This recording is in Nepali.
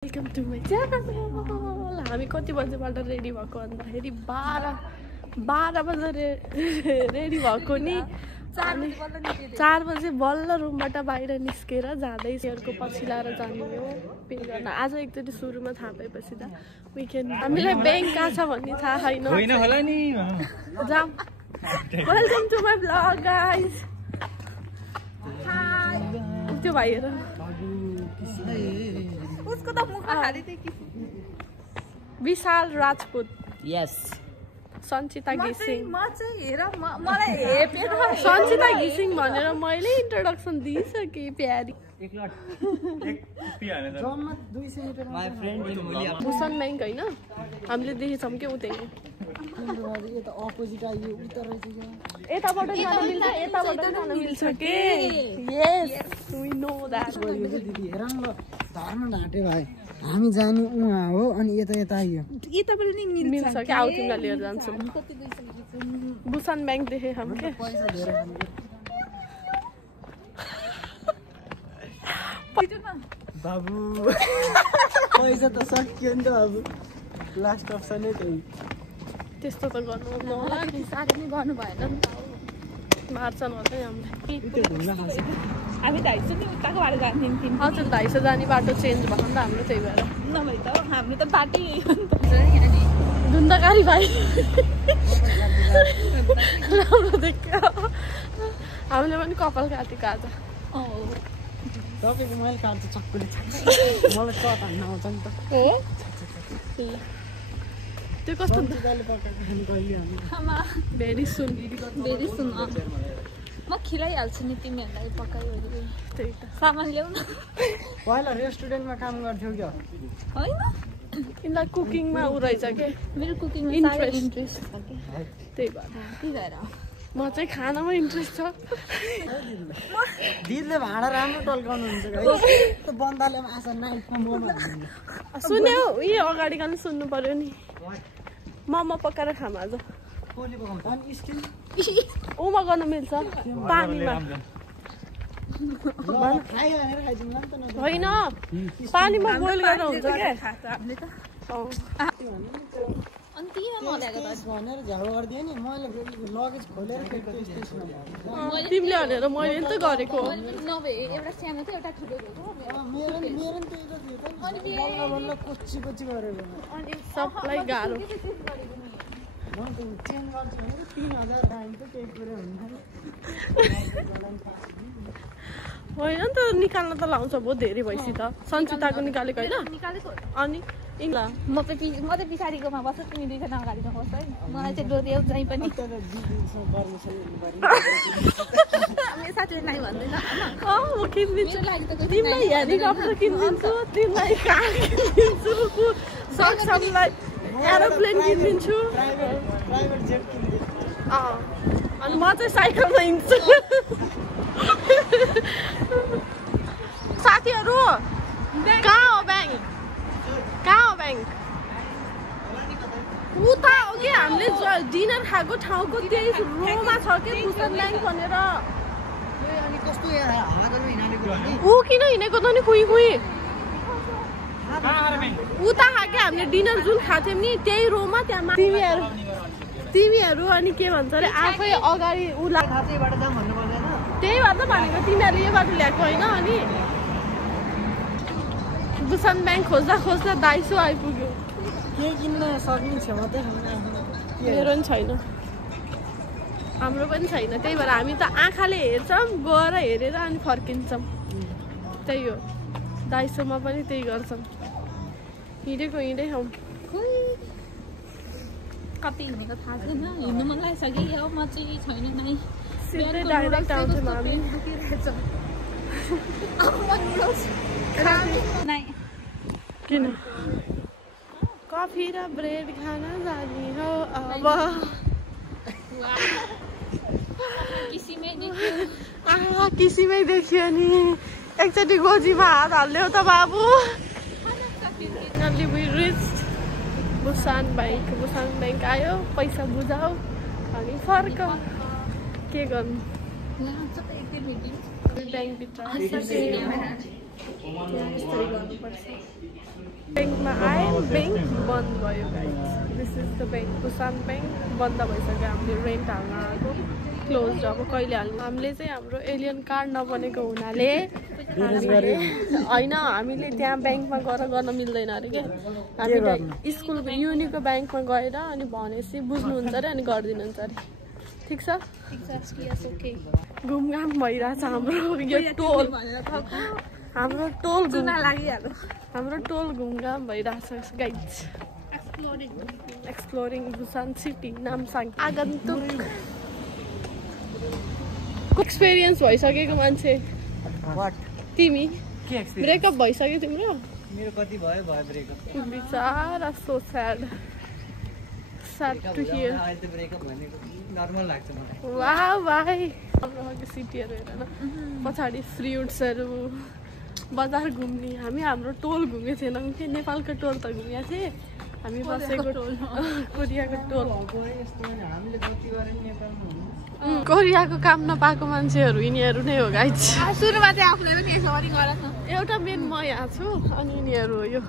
Welcome to my channel. हामी कति बजेबाट रेडी भएको भन्दाखेरि 12 बजे रेडी भएको नि 4 बजे बल्ल रुमबाट बाहिर निस्केर जाँदै सेयरको पछि लाएर जाने हो पे गर्न। आज एकचोटि सुरुमा थाहा पाएपछि त विकेन्ड हामीलाई ब्याङ्क कहाँ छ भन्ने थाहा छैन होला नि। जाम welcome to my blog guys. त्यो भाइ हेर उसको त मुख हाली थियो कि विशाल राजपूत। यस सञ्चिता घिसिङ। म चाहिँ हेर मलाई हेपेर सञ्चिता घिसिङ भनेर मैले इन्ट्रोडक्सन दिइसके प्यारी। भूषण ब्याङ्क होइन हामीले देखेछौँ कि उतै यताबाट जान मिल्छ यताबाट जान मिल्छ के। यस वी नो दैट। धर्म ढाँटे भाइ हामी जाने उहाँ हो अनि यता यता आइयो यताबाट नि मिल्छ कि आउ तिमीलाई लिएर जान्छु। भूषण ब्याङ्क देखे हम के बाबु पैसा त सकियो नि त। अब लास्ट अप्सनै त्यही। त्यस्तो त गर्नु नहोला नि। साह्रै नि गर्नु भएन नि त मार्छन् होला हामीलाई। हामी 250 नि उताको बाटो जाने थियौँ। हजुर 250 जाने बाटो चेन्ज भएको नि त हाम्रो, त्यही भएर नभए त हाम्रो त बाटै धुन्दाकारी भाइ राम्रो देख्यो। हामीले पनि कपाल काटेको आज। तपाईँको मैले काट्छु चक्कुले मलाई चट हान्न आउँछ नि त। हो त्यो कस्तो भेरी सुन म खिलाइहाल्छु नि तिमीहरूलाई पकाइवरि। त्यही त सामान ल्याउन। पहिला रेस्टुरेन्टमा काम गर्थ्यौ क्या होइन यिनीलाई कुकिङमा ऊ रहेछ के मेरो कुकिङमा इन्ट्रेस्ट छ कि त्यही भएर त्यही भएर म चाहिँ खानामा इन्ट्रेस्ट छ। दिदीले भाँडा राम्रो टल्काउनुहुन्छ बन्दाले आशा नाइटमा सुन्यो उयो अगाडि पनि सुन्नु पर्यो नि। मोमो पकाएर खाम आज। उमा गर्न मिल्छ पानीमा होइन पानीमा बोइल गरेर हुन्छ क्या। भनेर झ्याउ गरिदिएँ नि मैले लगेज खोलेर तिमीले भनेर मैले नि त गरेको। नभए एउटा सानो थियो एउटा ठुलो मेरो नि त्यही त थियो त बल्ल कोची गरेर सबलाई गाह्रो। म त चेन्ज गर्छु भने 3000 दाइन्छ केही कुरा हुँदैन होइन नि त निकाल्न त लाउँछ बहुत धेरै भइसक्यो त। सञ्चिताको निकालेको होइन अनि म त पछाडिकोमा बस्छु तिमी दुईजना अगाडिमा बस्छ है। मलाई चाहिँ डोर्याउ चाहिँ पनि मेरो साथीले नाइ भन्दैन। म किनिदिन्छु तिमीलाई हेलिकप्टर किनिदिन्छु तिमीलाई कार किनिदिन्छु सक्छमलाई एरोप्लेन किनिदिन्छु अनि म चाहिँ साइकलमा हिँड्छु। साथीहरू कहाँ हो ब्याङ्क उता हो कि हामीले डिनर खाएको ठाउँको त्यही रोमा छ कि भूषण ब्याङ्क भनेर। ऊ किन हिँडेको त नि खुइ उता खाएको हामीले डिनर जुन खाएको थियौँ नि त्यही रोमा त्यहाँ तिमीहरू अनि के भन्छ अरे आफै अगाडि उसलाई त्यही भएर त भनेको तिमीहरूले यो बाटो ल्याएको होइन। अनि भूषण ब्याङ्क खोज्दा 250 आइपुग्यो। के किन्न सक्ने क्षमता मेरो पनि छैन हाम्रो पनि छैन। त्यही भएर हामी त आँखाले हेर्छौँ गएर हेरेर अनि फर्किन्छौँ। त्यही हो 250 मा पनि त्यही गर्छौँ। हिँडै खाउँ। कति हिँडेको थाहा छैन। हिँड्नु मन लागिसक्यो म चाहिँ छैन नै सिधै डाइरेक्ट आउँछौँ हामी। किन कफी र ब्रेड खान जाने हो अब। किसिमै देखियो नि एकचोटि गोजीमा हात हाल्यो त बाबु। भूषण ब्याङ्क आयो पैसा बुझाऊ अनि फर्काऊ के गर्नु ब्याङ्कभित्र यस्तै गर्नुपर्छ। ब्याङ्कमा आयो ब्याङ्क बन्द भयो guys this is the bank Busan bank बन्द भइसक्यो हामीले रेन्ट हाल्न आएको क्लोज अब कहिले हाल्नु हामीले चाहिँ हाम्रो एलियन कार्ड नबनेको हुनाले होइन हामीले त्यहाँ ब्याङ्कमा गएर गर्न मिल्दैन अरे क्या हामीले स्कुलको युनिको ब्याङ्कमा गएर अनि भनेपछि बुझ्नुहुन्छ अरे अनि गरिदिनुहुन्छ अरे ठिक छ घुमघाम भइरहेछ हाम्रो यो टोल हाम्रो टोल हाम्रो टोल घुमघाम भइरहेछ गाइज एक्सप्लोरिङ बुसान सिटी नामसाङ आगन्तुक एक्सपिरियन्स भइसकेको मान्छे तिमी ब्रेकअप भइसक्यो तिम्रो मेरो कति भयो ब्रेकअप बिचारा सो स्याड टु हियर अहिले त ब्रेकअप भनेको नर्मल लाग्छ मलाई वाह भाइ हाम्रो सिटीहरू हेर न पछाडि फ्रुट्सहरू बजार घुम्ने हामी हाम्रो टोल घुमेको थिएनौँ कि नेपालको टोल त घुमेको थिएँ हामी बसेको टोल कोरियाको टोल कोरियाको काम नपाएको मान्छेहरू यिनीहरू नै हो गाइज सुरुमा चाहिँ आफूले पनि यसो गरी गर न एउटा मेन म यहाँ छु अनि यिनीहरू हो यो